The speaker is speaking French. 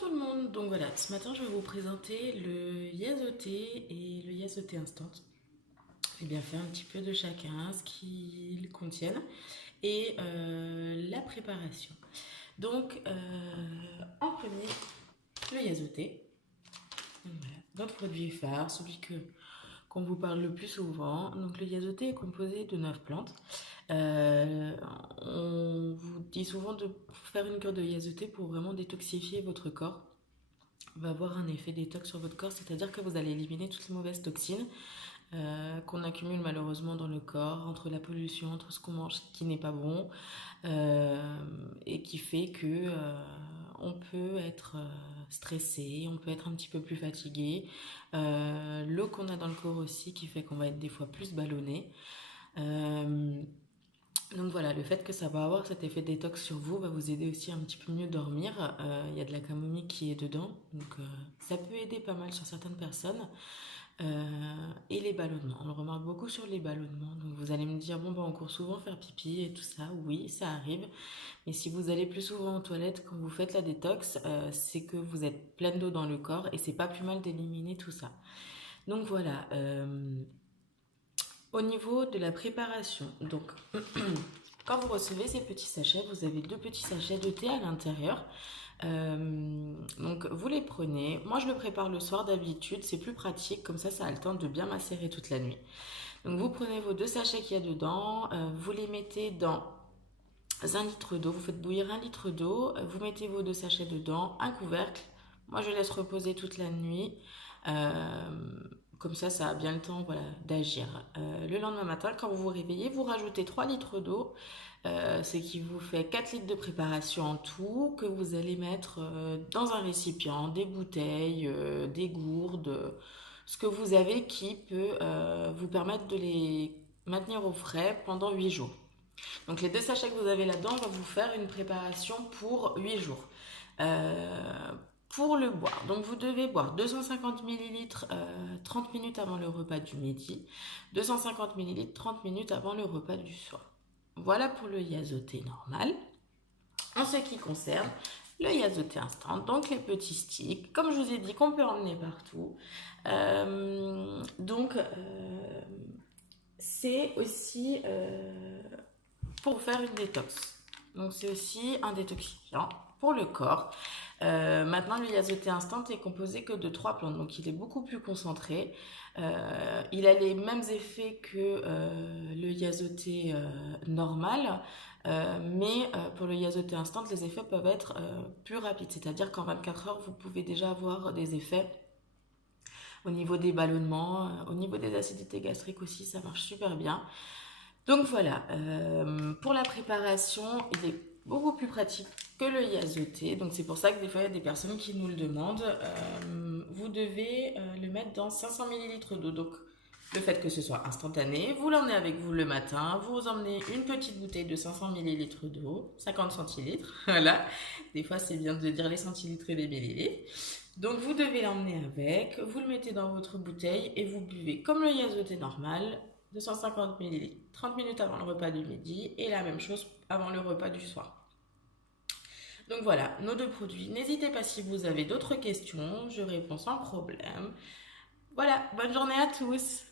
tout le monde, donc voilà, ce matin je vais vous présenter le Yasoté et le Yasoté Instant. J'ai bien fait un petit peu de chacun, ce qu'ils contiennent et la préparation. Donc en premier, le Yasoté. Donc voilà, notre produit phare, celui qu'on vous parle le plus souvent. Donc le Yasoté est composé de 9 plantes. On vous dit souvent de faire une cure de Yasoté pour vraiment détoxifier votre corps. Va avoir un effet détox sur votre corps, c'est-à-dire que vous allez éliminer toutes les mauvaises toxines qu'on accumule malheureusement dans le corps, entre la pollution, entre ce qu'on mange qui n'est pas bon, et qui fait que on peut être stressé, on peut être un petit peu plus fatigué. L'eau qu'on a dans le corps aussi qui fait qu'on va être des fois plus ballonné. Donc voilà, le fait que ça va avoir cet effet détox sur vous va vous aider aussi un petit peu mieux dormir. Il y a de la camomille qui est dedans, donc ça peut aider pas mal sur certaines personnes. Et les ballonnements, on le remarque beaucoup sur les ballonnements. Donc vous allez me dire, bon bah on court souvent faire pipi et tout ça, oui ça arrive. Mais si vous allez plus souvent aux toilettes quand vous faites la détox, c'est que vous êtes pleine d'eau dans le corps et c'est pas plus mal d'éliminer tout ça. Donc voilà, au niveau de la préparation, donc quand vous recevez ces petits sachets, vous avez 2 petits sachets de thé à l'intérieur. Donc vous les prenez. Moi je le prépare le soir d'habitude, c'est plus pratique, comme ça a le temps de bien macérer toute la nuit. Donc vous prenez vos 2 sachets qu'il y a dedans, vous les mettez dans 1 litre d'eau, vous faites bouillir 1 litre d'eau, vous mettez vos 2 sachets dedans, un couvercle. Moi je laisse reposer toute la nuit. Comme ça a bien le temps voilà, d'agir. Le lendemain matin, quand vous vous réveillez, vous rajoutez 3 litres d'eau, ce qui vous fait 4 litres de préparation en tout, que vous allez mettre dans un récipient, des bouteilles, des gourdes, ce que vous avez qui peut vous permettre de les maintenir au frais pendant 8 jours. Donc les 2 sachets que vous avez là-dedans vont vous faire une préparation pour 8 jours. Pour le boire, donc vous devez boire 250 millilitres 30 minutes avant le repas du midi, 250 millilitres 30 minutes avant le repas du soir. Voilà pour le Yasoté normal. En ce qui concerne le Yasoté instant, donc les petits sticks, comme je vous ai dit qu'on peut emmener partout. C'est aussi pour faire une détox. Donc c'est aussi un détoxifiant pour le corps. Maintenant, le Yasoté Instant est composé que de 3 plantes, donc il est beaucoup plus concentré. Il a les mêmes effets que le Yasoté normal, mais pour le Yasoté Instant, les effets peuvent être plus rapides. C'est-à-dire qu'en 24 heures, vous pouvez déjà avoir des effets au niveau des ballonnements, au niveau des acidités gastriques aussi, ça marche super bien. Donc voilà, pour la préparation, il est beaucoup plus pratique que le Yasoté. Donc c'est pour ça que des fois, il y a des personnes qui nous le demandent. Vous devez le mettre dans 500 millilitres d'eau. Donc le fait que ce soit instantané, vous l'emmenez avec vous le matin. Vous emmenez une petite bouteille de 500 millilitres d'eau, 50 centilitres. Voilà, des fois c'est bien de dire les centilitres et les millilitres. Donc vous devez l'emmener avec, vous le mettez dans votre bouteille et vous buvez comme le Yasoté normal, 250 ml, 30 minutes avant le repas du midi et la même chose avant le repas du soir. Donc voilà, nos 2 produits. N'hésitez pas si vous avez d'autres questions, je réponds sans problème. Voilà, bonne journée à tous!